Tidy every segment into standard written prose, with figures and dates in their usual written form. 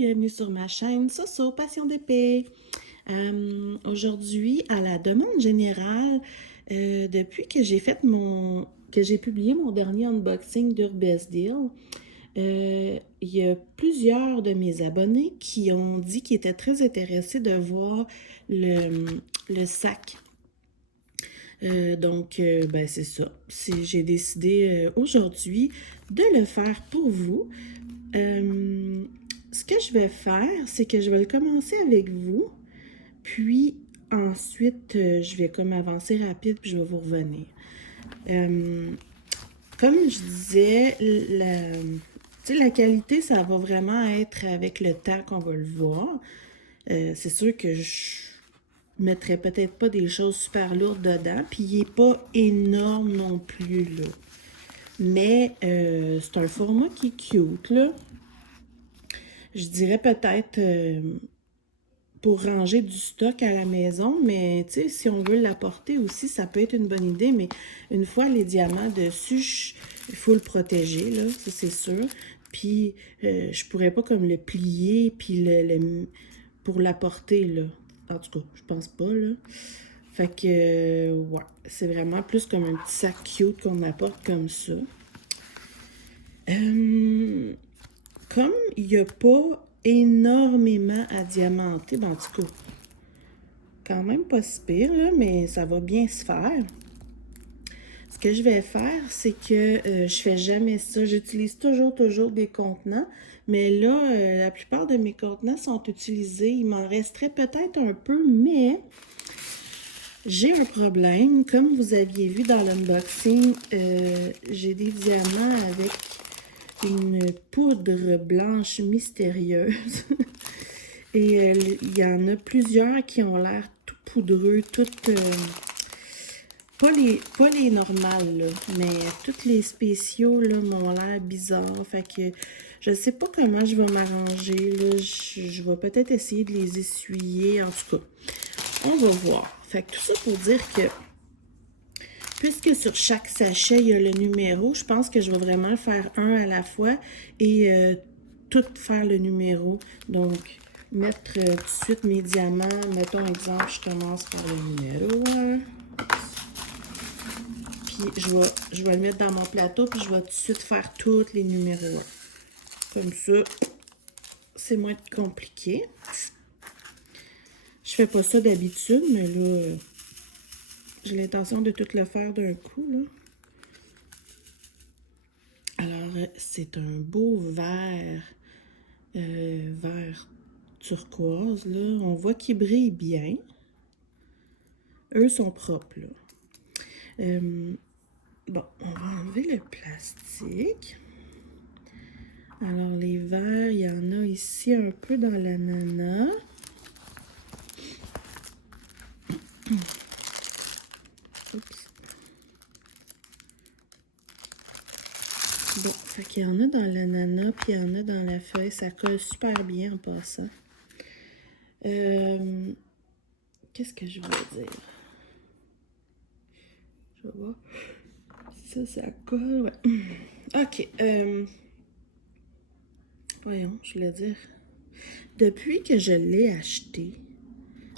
bienvenue sur ma chaîne Soso Passion d'épée. Aujourd'hui, à la demande générale, depuis que j'ai publié mon dernier unboxing d'Urbest Deal, il y a plusieurs de mes abonnés qui ont dit qu'ils étaient très intéressés de voir le sac. Ben c'est ça. J'ai décidé aujourd'hui de le faire pour vous. Ce que je vais faire, c'est que je vais le commencer avec vous, puis ensuite, je vais comme avancer rapide, puis je vais vous revenir. Comme je disais, la qualité, ça va vraiment être avec le temps qu'on va le voir. C'est sûr que je mettrais peut-être pas des choses super lourdes dedans, puis il n'est pas énorme non plus, là. Mais c'est un format qui est cute, là. Je dirais peut-être pour ranger du stock à la maison, mais tu sais, si on veut l'apporter aussi, ça peut être une bonne idée, mais une fois les diamants dessus, il faut le protéger, là, ça c'est sûr. Puis, je pourrais pas comme le plier, puis pour l'apporter, là. En tout cas, je pense pas, là. Fait que, ouais, c'est vraiment plus comme un petit sac cute qu'on apporte comme ça. Comme il n'y a pas énormément à diamanter, ben en tout cas, quand même pas si pire, là, mais ça va bien se faire. Ce que je vais faire, c'est que je fais jamais ça. J'utilise toujours des contenants, mais là, la plupart de mes contenants sont utilisés. Il m'en resterait peut-être un peu, mais j'ai un problème. Comme vous aviez vu dans l'unboxing, j'ai des diamants avec une poudre blanche mystérieuse. Et il y en a plusieurs qui ont l'air tout poudreux, toutes... pas les normales, là, mais tous les spéciaux là, m'ont l'air bizarres. Fait que je sais pas comment je vais m'arranger. Je vais peut-être essayer de les essuyer. En tout cas, on va voir. Fait que tout ça pour dire que puisque sur chaque sachet, il y a le numéro, je pense que je vais vraiment faire un à la fois et tout faire le numéro. Donc, mettre tout de suite mes diamants. Mettons exemple, je commence par le numéro 1. Puis, je vais le mettre dans mon plateau, puis je vais tout de suite faire tous les numéros 1. Comme ça, c'est moins compliqué. Je fais pas ça d'habitude, mais là... j'ai l'intention de tout le faire d'un coup, là. Alors, c'est un beau vert turquoise, là. On voit qu'il brille bien. Eux sont propres, là. Bon, on va enlever le plastique. Alors, les verts, il y en a ici un peu dans l'ananas. Oups. Bon, fait qu'il y en a dans l'ananas, puis il y en a dans la feuille. Ça colle super bien en passant. Qu'est-ce que je voulais dire? Je vais voir. Ça colle, ouais. OK. Voyons, je voulais dire. Depuis que je l'ai acheté,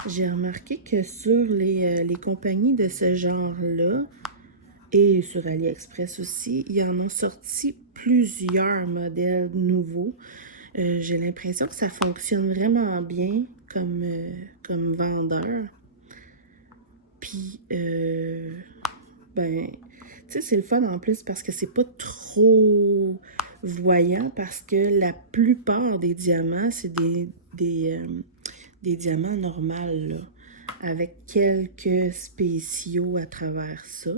j'ai remarqué que sur les compagnies de ce genre-là, et sur AliExpress aussi, il y en a sorti plusieurs modèles nouveaux. J'ai l'impression que ça fonctionne vraiment bien comme vendeur. Puis, ben, tu sais, c'est le fun en plus parce que c'est pas trop voyant parce que la plupart des diamants, c'est des diamants normaux, là, avec quelques spéciaux à travers ça.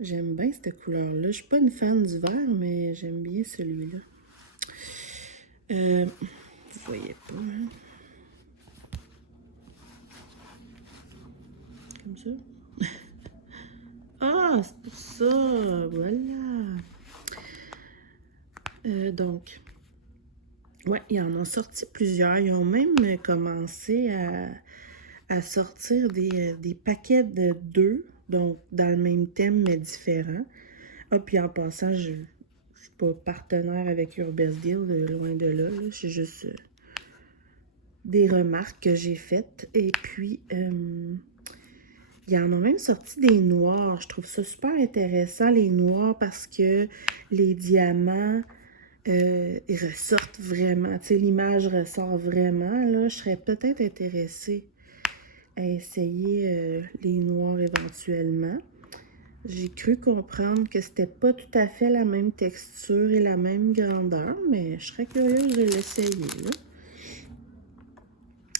J'aime bien cette couleur-là. Je suis pas une fan du vert, mais j'aime bien celui-là. Vous voyez pas, hein? Comme ça. Ah, c'est pour ça. Voilà. Donc, ouais, ils en ont sorti plusieurs. Ils ont même commencé à sortir des paquets de deux, donc dans le même thème, mais différents. Ah, puis en passant, je suis pas partenaire avec Urbesville, loin de là. C'est juste des remarques que j'ai faites. Et puis, ils en ont même sorti des noirs. Je trouve ça super intéressant, les noirs, parce que les diamants, ils ressortent vraiment. Tu sais, l'image ressort vraiment. Là, je serais peut-être intéressée à essayer les noirs éventuellement. J'ai cru comprendre que c'était pas tout à fait la même texture et la même grandeur, mais je serais curieuse de l'essayer, là.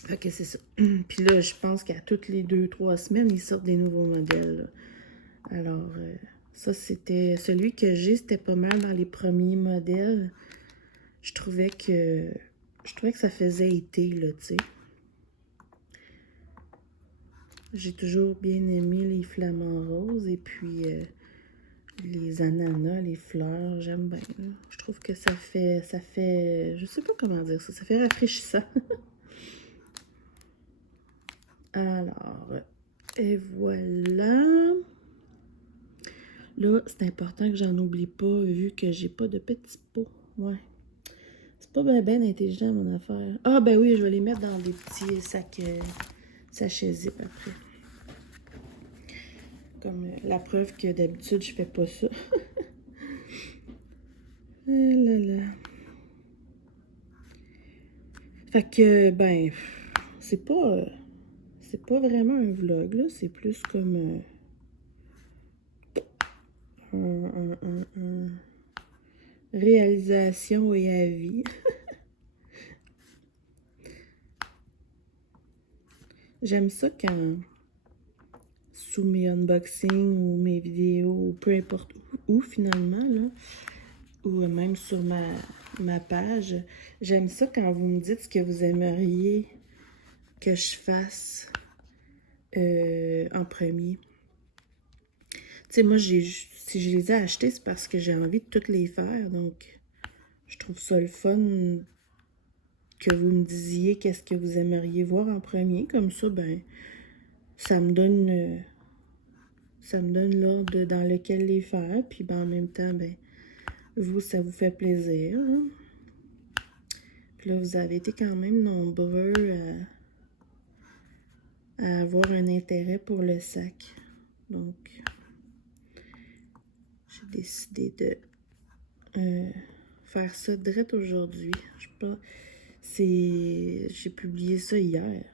Fait que c'est ça. Puis là, je pense qu'à toutes les 2-3 semaines, ils sortent des nouveaux modèles, là. Alors, ça, c'était... Celui que j'ai, c'était pas mal dans les premiers modèles. Je trouvais que ça faisait été, là, tu sais. J'ai toujours bien aimé les flamants roses et puis les ananas, les fleurs, j'aime bien, là. Je trouve que ça fait, je sais pas comment dire ça, ça fait rafraîchissant. Alors, et voilà. Là, c'est important que j'en oublie pas, vu que j'ai pas de petits pots. Ouais. C'est pas ben intelligent, mon affaire. Ah, ben oui, je vais les mettre dans des petits sacs, sachets zip après. Comme la preuve que d'habitude, je fais pas ça. Eh là là. Fait que, ben, c'est pas vraiment un vlog, là. C'est plus comme un réalisation et avis. J'aime ça quand, sous mes unboxings ou mes vidéos, ou peu importe où finalement, là, ou même sur ma page, j'aime ça quand vous me dites ce que vous aimeriez que je fasse en premier. Tu sais, moi, si je les ai achetés, c'est parce que j'ai envie de toutes les faire. Donc, je trouve ça le fun que vous me disiez qu'est-ce que vous aimeriez voir en premier. Comme ça, ben, ça me donne l'ordre dans lequel les faire. Puis, ben, en même temps, ben, vous, ça vous fait plaisir, hein? Puis là, vous avez été quand même nombreux à avoir un intérêt pour le sac. Donc, j'ai décidé de faire ça direct aujourd'hui. Je pense, j'ai publié ça hier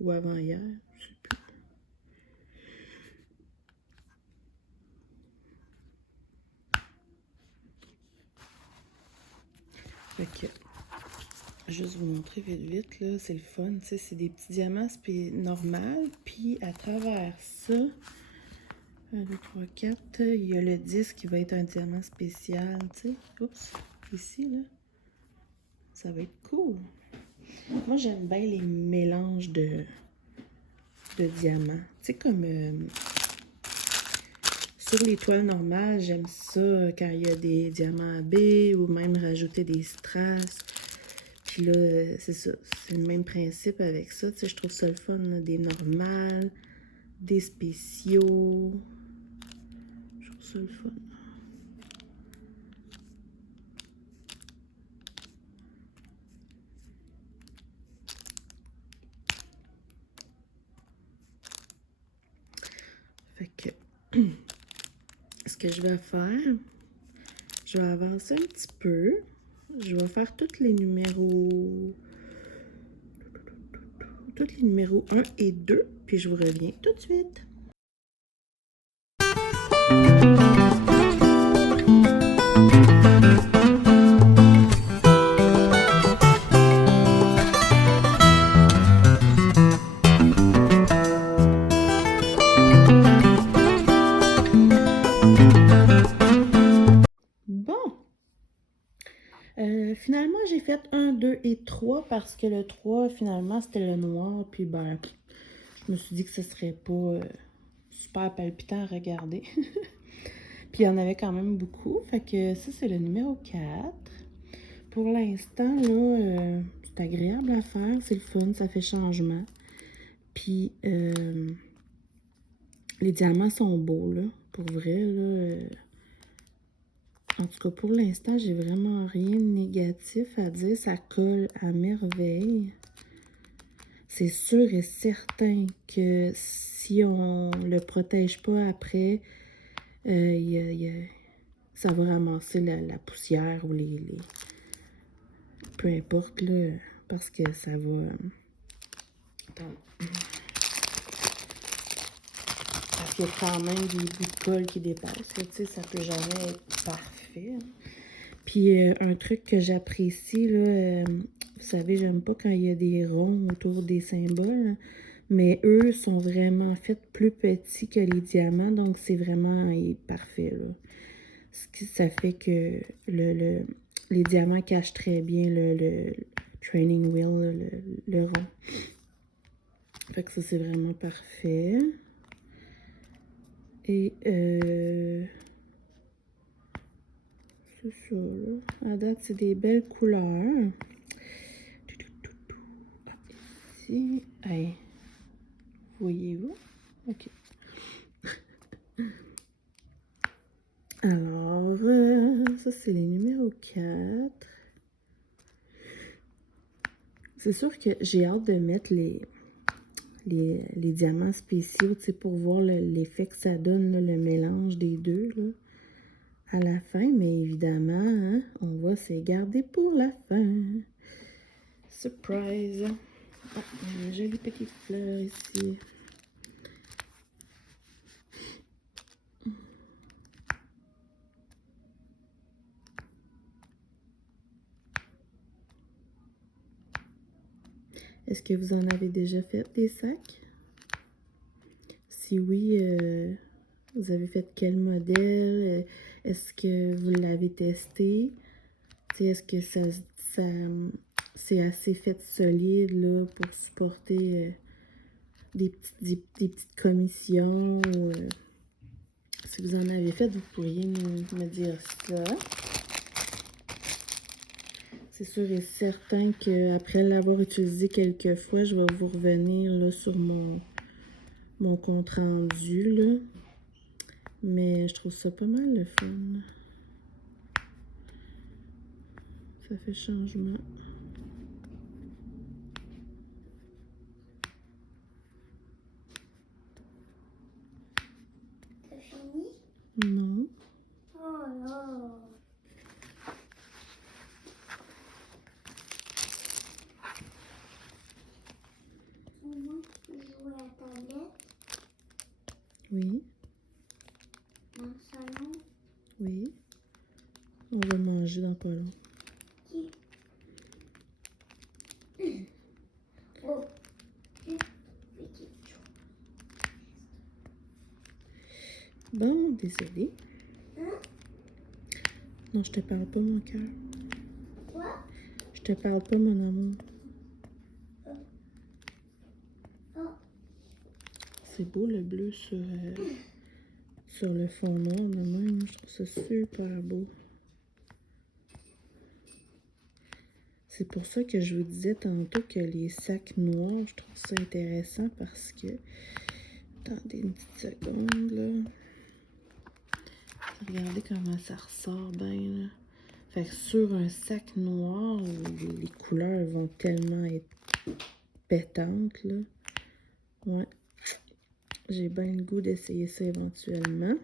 ou avant-hier, je sais plus. Fait que, juste vous montrer vite vite, là, c'est le fun, tu sais, c'est des petits diamants normal, puis à travers ça, 1, 2, 3, 4, il y a le 10 qui va être un diamant spécial, tu sais. Oups, ici, là. Ça va être cool. Moi, j'aime bien les mélanges de diamants. Tu sais, comme sur les toiles normales, j'aime ça quand il y a des diamants à baie ou même rajouter des strass. Puis là, c'est ça. C'est le même principe avec ça. Tu sais, je trouve ça le fun, là, des normales, des spéciaux. Je trouve ça le fun. Fait que, ce que je vais faire, je vais avancer un petit peu. Je vais faire tous les numéros 1 et 2, puis je vous reviens tout de suite. Bon, finalement, j'ai fait 1, 2 et 3 parce que le 3, finalement, c'était le noir. Puis, ben, je me suis dit que ce serait pas super palpitant à regarder. Puis, il y en avait quand même beaucoup. Fait que ça, c'est le numéro 4. Pour l'instant, là, c'est agréable à faire. C'est le fun, ça fait changement. Puis, les diamants sont beaux, là. Pour vrai, là. En tout cas, pour l'instant, j'ai vraiment rien de négatif à dire. Ça colle à merveille. C'est sûr et certain que si on le protège pas après, ça va ramasser la poussière ou les... Peu importe, là, parce que ça va... Attends. Parce qu'il y a quand même des bouts de colle qui dépassent. Tu sais, ça peut jamais être parfait. Hein. Puis un truc que j'apprécie, là, vous savez, j'aime pas quand il y a des ronds autour des symboles, mais eux sont vraiment faits plus petits que les diamants, donc c'est vraiment parfait, là. Ça fait que les diamants cachent très bien le training wheel, le rond. Fait que ça, c'est vraiment parfait. Et c'est ça, là. À date, c'est des belles couleurs. Ici. Hey. Voyez-vous? OK. Alors, ça, c'est les numéros 4. C'est sûr que j'ai hâte de mettre les diamants spéciaux, tu sais, pour voir l'effet que ça donne, là, le mélange des deux, là, à la fin. Mais évidemment, hein, on va se garder pour la fin. Surprise! Ah, une jolie petite fleur ici. Est-ce que vous en avez déjà fait des sacs? Si oui, vous avez fait quel modèle? Est-ce que vous l'avez testé? Est-ce que ça c'est assez fait solide là, pour supporter des petites commissions? Si vous en avez fait, vous pourriez me dire ça. C'est sûr et certain qu'après l'avoir utilisé quelques fois, je vais vous revenir là, sur mon compte rendu. Là. Mais je trouve ça pas mal le fun. Ça fait changement. T'as fini? Non. Oh non. Maman, tu joues à la tablette Oui. dans le salon? Oui. On va manger dans pas long. Qui? Oh. Bon, désolé. Hein? Non, je te parle pas, mon cœur. Quoi? Je te parle pas, mon amour. Oh. C'est beau le bleu sur le fond noir de même. Je trouve ça super beau. C'est pour ça que je vous disais tantôt que les sacs noirs, je trouve ça intéressant parce que... Attendez une petite seconde, là. Regardez comment ça ressort bien, là. Fait que sur un sac noir, les couleurs vont tellement être pétantes, là. Ouais. J'ai bien le goût d'essayer ça éventuellement.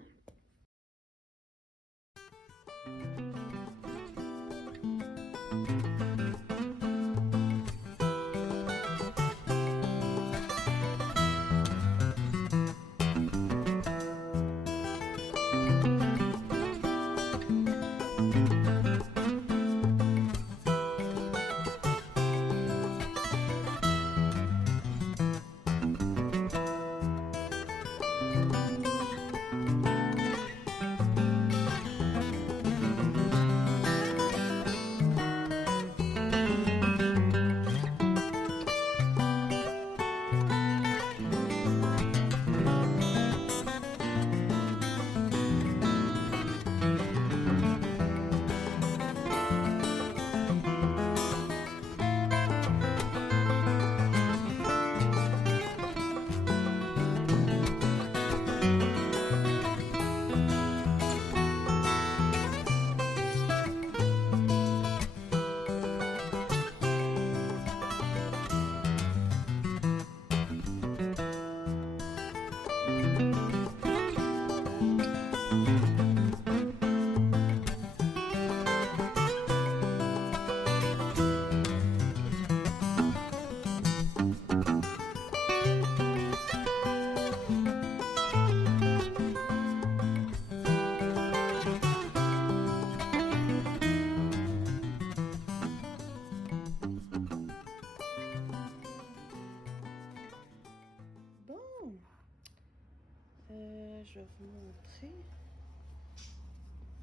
Je vais vous montrer.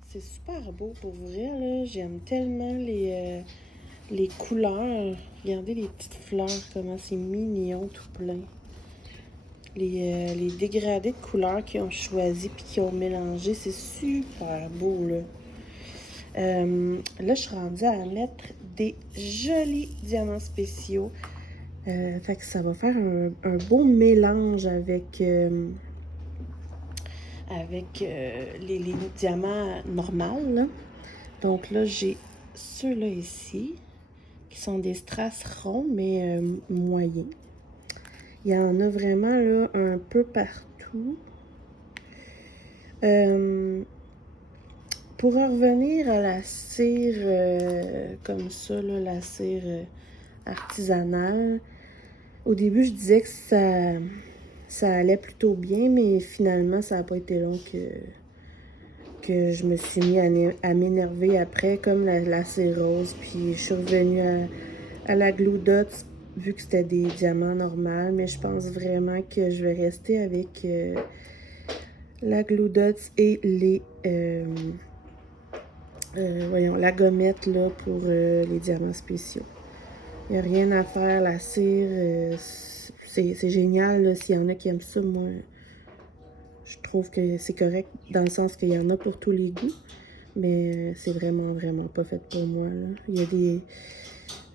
C'est super beau pour vrai, là. J'aime tellement les couleurs. Regardez les petites fleurs, comment c'est mignon, tout plein. Les dégradés de couleurs qu'ils ont choisi puis qu'ils ont mélangé, c'est super beau, là. Là, je suis rendue à mettre des jolis diamants spéciaux. Fait que ça va faire un beau mélange avec les diamants normaux, là. Donc là, j'ai ceux-là ici, qui sont des strass ronds, mais moyens. Il y en a vraiment, là, un peu partout. Pour en revenir à la cire comme ça, là, la cire artisanale, au début, je disais que ça allait plutôt bien, mais finalement, ça n'a pas été long que je me suis mis à m'énerver après, comme la cire rose. Puis je suis revenue à la Glue Dots, vu que c'était des diamants normaux, mais je pense vraiment que je vais rester avec la Glue Dots et voyons, la gommette là, pour les diamants spéciaux. Il n'y a rien à faire, la cire, c'est génial. S'il y en a qui aiment ça, moi, je trouve que c'est correct dans le sens qu'il y en a pour tous les goûts. Mais c'est vraiment, vraiment pas fait pour moi, là. Il y a des...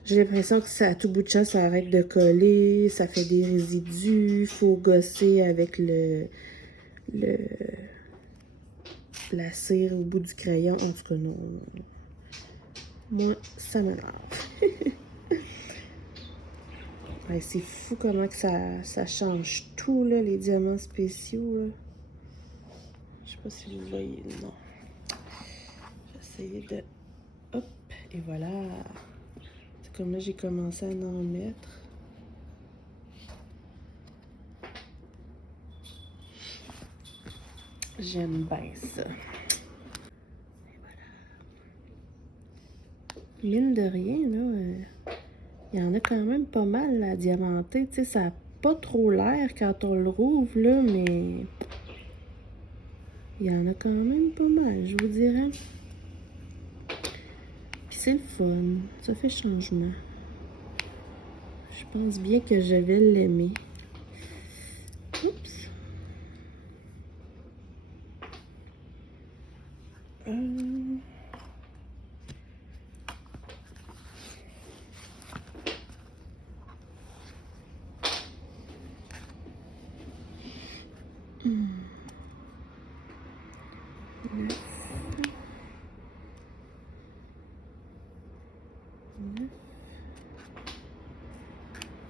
J'ai l'impression que à tout bout de champ, ça arrête de coller, ça fait des résidus, faut gosser avec la cire au bout du crayon. En tout cas, non. Moi, ça m'énerve. Ouais, c'est fou comment que ça change tout, là, les diamants spéciaux, là. Je sais pas si vous voyez, non. J'essaie de... Hop, et voilà. C'est comme là, j'ai commencé à en mettre. J'aime bien ça. Et voilà. Mine de rien, là, il y en a quand même pas mal à diamanter. Tu sais, ça n'a pas trop l'air quand on le rouvre, là, mais il y en a quand même pas mal, je vous dirais. Puis c'est le fun. Ça fait changement. Je pense bien que je vais l'aimer. Oups.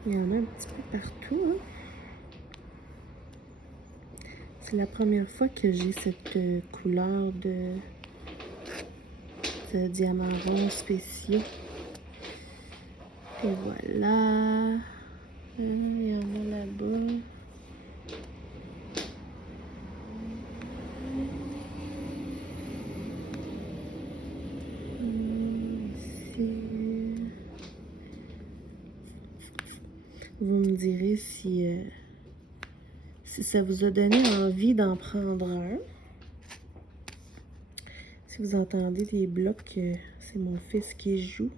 Il y en a un petit peu partout, hein. C'est la première fois que j'ai cette couleur de diamants ronds spéciaux. Et voilà. Il y en a là-bas. Ici. Vous me direz si ça vous a donné envie d'en prendre un. Si vous entendez des blocs, c'est mon fils qui joue.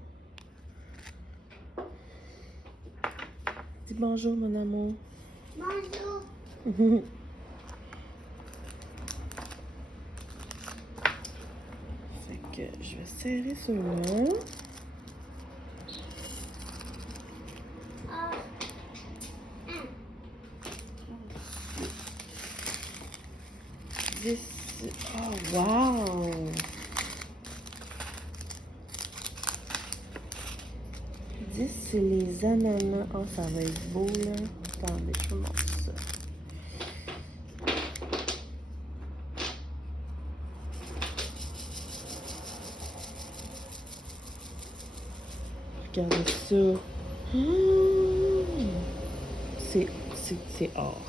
Dis bonjour, mon amour. Bonjour. Fait que je vais serrer ceux-là. Ah, Oh, wow! 10, c'est les ananas. Oh, ça va être beau, là. Attendez, je vous montre ça. Regardez ça. C'est or.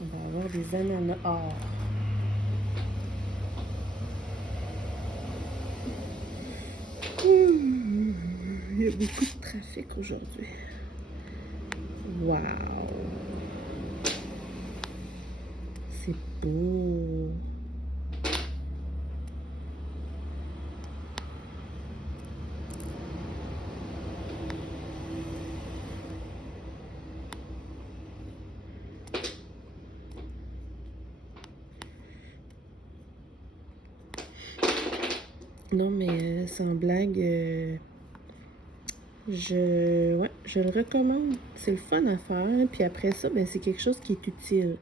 On va avoir des ananas or. Il y a beaucoup de trafic aujourd'hui. Wow! c'est beau. Non, mais sans blague, je le recommande. C'est le fun à faire. Puis après ça, ben, c'est quelque chose qui est utile.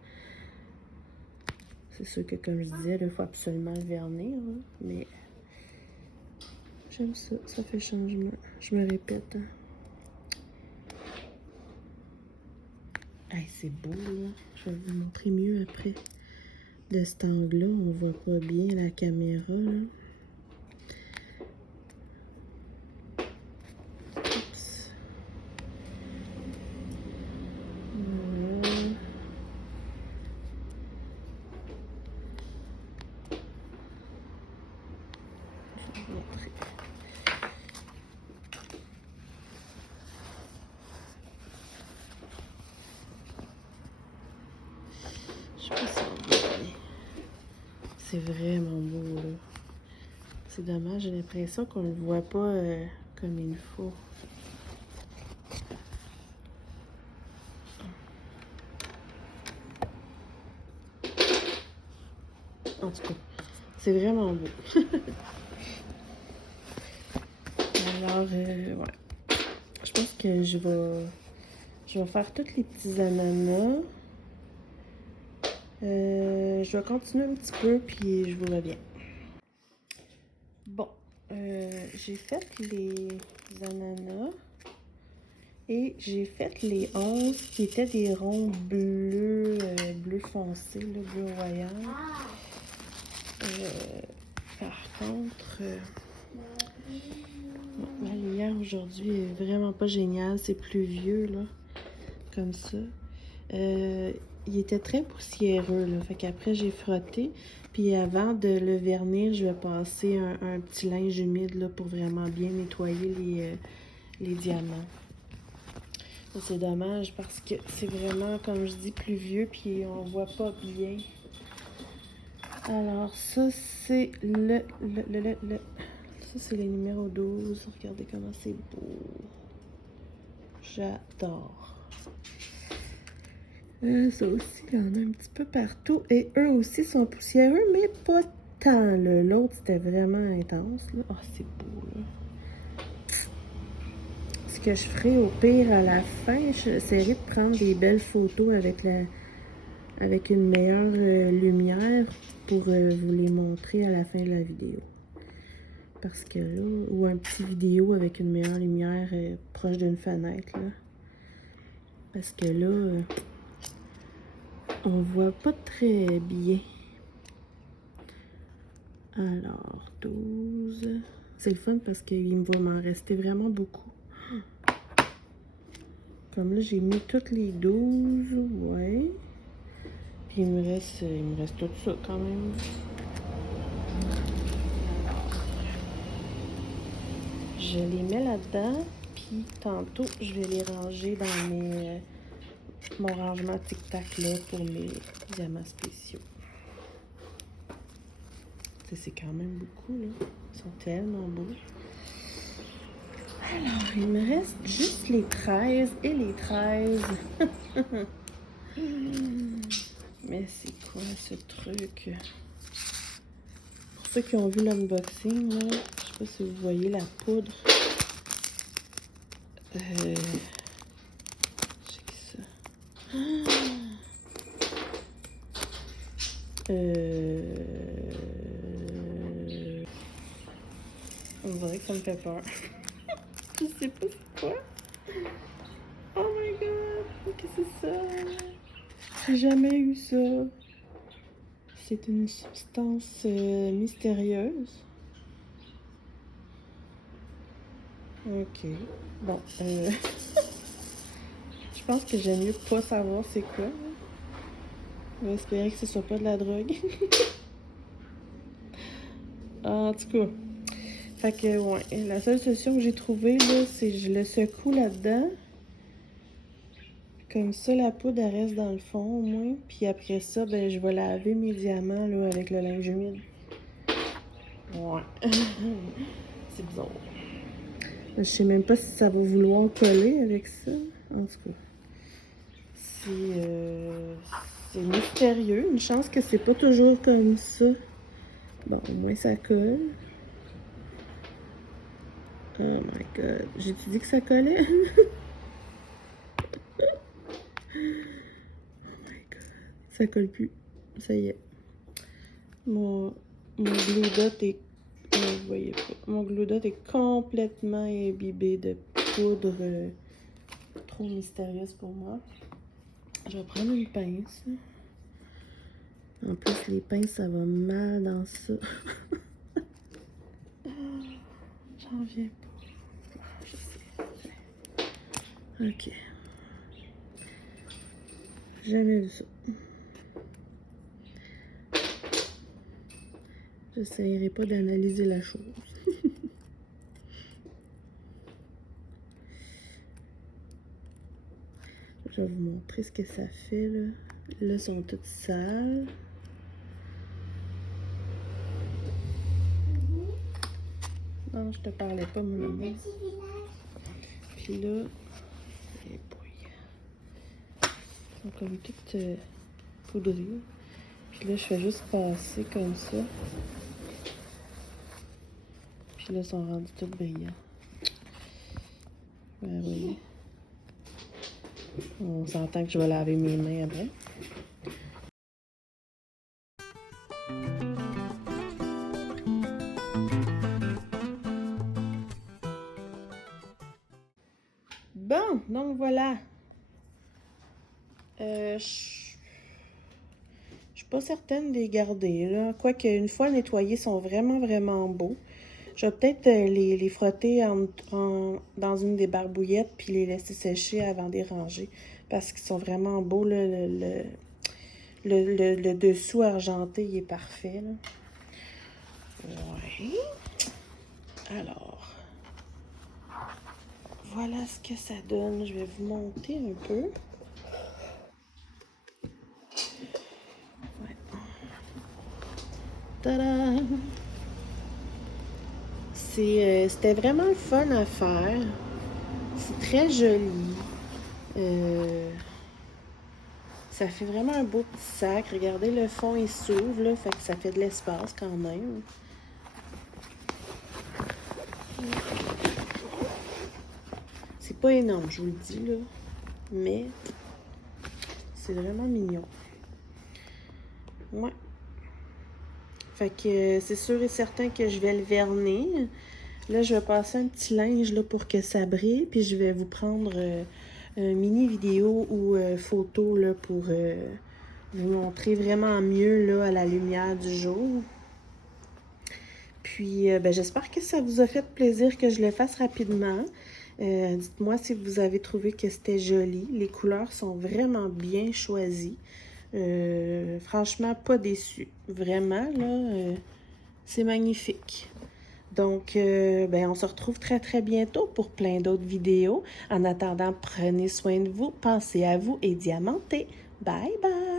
C'est sûr que, comme je disais, il faut absolument le vernir. Hein, mais j'aime ça. Ça fait changement. Je me répète. Hein. Hey, c'est beau, là. Je vais vous montrer mieux après. De cet angle-là, on voit pas bien la caméra, là. Oups. Voilà. Je vais vous montrer. Je sais pas si on voit bien. C'est vraiment beau, là. C'est dommage, j'ai l'impression qu'on le voit pas comme il faut. En tout cas, c'est vraiment beau. Alors, ouais. Je pense que je vais faire tous les petits ananas. Je vais continuer un petit peu, puis je vous reviens. Bon, j'ai fait les ananas et j'ai fait les os qui étaient des ronds bleus, bleu foncé, là, bleu royal. Par contre, la lumière aujourd'hui est vraiment pas géniale. C'est pluvieux, là, comme ça. Il était très poussiéreux, là. Fait qu'après, j'ai frotté. Puis avant de le vernir, je vais passer un petit linge humide, là, pour vraiment bien nettoyer les diamants. C'est dommage parce que c'est vraiment, comme je dis, pluvieux. Puis on voit pas bien. Alors, ça, c'est ça, c'est le numéro 12. Regardez comment c'est beau. J'adore. Ça aussi, il y en a un petit peu partout. Et eux aussi sont poussiéreux, mais pas tant. L'autre, c'était vraiment intense. Oh, c'est beau, là. Ce que je ferai au pire à la fin, j'essaierai de prendre des belles photos avec une meilleure lumière pour vous les montrer à la fin de la vidéo. Parce que là, ou un petit vidéo avec une meilleure lumière proche d'une fenêtre, là. Parce que là, on voit pas très bien. Alors, 12. C'est le fun parce qu'il va m'en rester vraiment beaucoup. Comme là, j'ai mis toutes les 12, ouais. Puis il me reste tout ça quand même. Je les mets là-dedans, puis tantôt, je vais les ranger dans mon rangement tic-tac là pour mes diamants spéciaux. C'est quand même beaucoup, là. Ils sont tellement beaux. Alors, il me reste juste les 13 et les 13. Mais c'est quoi ce truc? Pour ceux qui ont vu l'unboxing, là, je sais pas si vous voyez la poudre. Check ça. On dirait que ça me fait peur. Je sais pas c'est quoi. Oh my god, qu'est-ce que c'est ça? J'ai jamais eu ça. C'est une substance mystérieuse. Ok. Bon, je pense que j'aime mieux pas savoir c'est quoi. On va espérer que ce soit pas de la drogue. En tout cas. Fait que, ouais. La seule solution que j'ai trouvée, là, c'est que je le secoue là-dedans. Comme ça, la poudre, elle reste dans le fond, au moins. Puis après ça, ben, je vais laver mes diamants, là, avec le linge humide. Ouais. C'est bizarre. Je sais même pas si ça va vouloir coller avec ça. En tout cas. C'est mystérieux. Une chance que c'est pas toujours comme ça. Bon, au moins ça colle. Oh my god. J'ai-tu dit que ça collait? Oh my god. Ça colle plus. Ça y est. Mon glue dot est... vous voyez pas. Mon glue dot est complètement imbibé de poudre trop mystérieuse pour moi. Je vais prendre une pince. En plus, les pinces, ça va mal dans ça. J'en viens pas. Ah, je sais. Ok. Jamais vu ça. J'essaierai pas d'analyser la chose. Je vais vous montrer ce que ça fait, là. Là, elles sont toutes sales. Non, je te parlais pas, mon ami. Puis là, eh boy. Ils sont comme toutes poudrées. Puis là, je fais juste passer comme ça. Puis là, ils sont rendus toutes brillants. Ben, vous voyez. On s'entend que je vais laver mes mains après. Bon, donc voilà. Je suis pas certaine de les garder, là. Quoique, une fois nettoyés, ils sont vraiment, vraiment beaux. Je vais peut-être les frotter dans une des barbouillettes puis les laisser sécher avant de les ranger. Parce qu'ils sont vraiment beaux, là, le dessous argenté, il est parfait, là. Ouais. Alors, voilà ce que ça donne. Je vais vous monter un peu. Ouais. Tada! C'était vraiment le fun à faire. C'est très joli. Ça fait vraiment un beau petit sac. Regardez, le fond, il s'ouvre, là. Fait que ça fait de l'espace quand même. C'est pas énorme, je vous le dis, là. Mais c'est vraiment mignon. Ouais. Fait que c'est sûr et certain que je vais le vernir. Là, je vais passer un petit linge là, pour que ça brille. Puis je vais vous prendre une mini vidéo ou photo là, pour vous montrer vraiment mieux là, à la lumière du jour. Puis ben, j'espère que ça vous a fait plaisir que je le fasse rapidement. Dites-moi si vous avez trouvé que c'était joli. Les couleurs sont vraiment bien choisies. Franchement, pas déçue. Vraiment, là, c'est magnifique. Donc, ben, on se retrouve très, très bientôt pour plein d'autres vidéos. En attendant, prenez soin de vous, pensez à vous et diamantez. Bye, bye!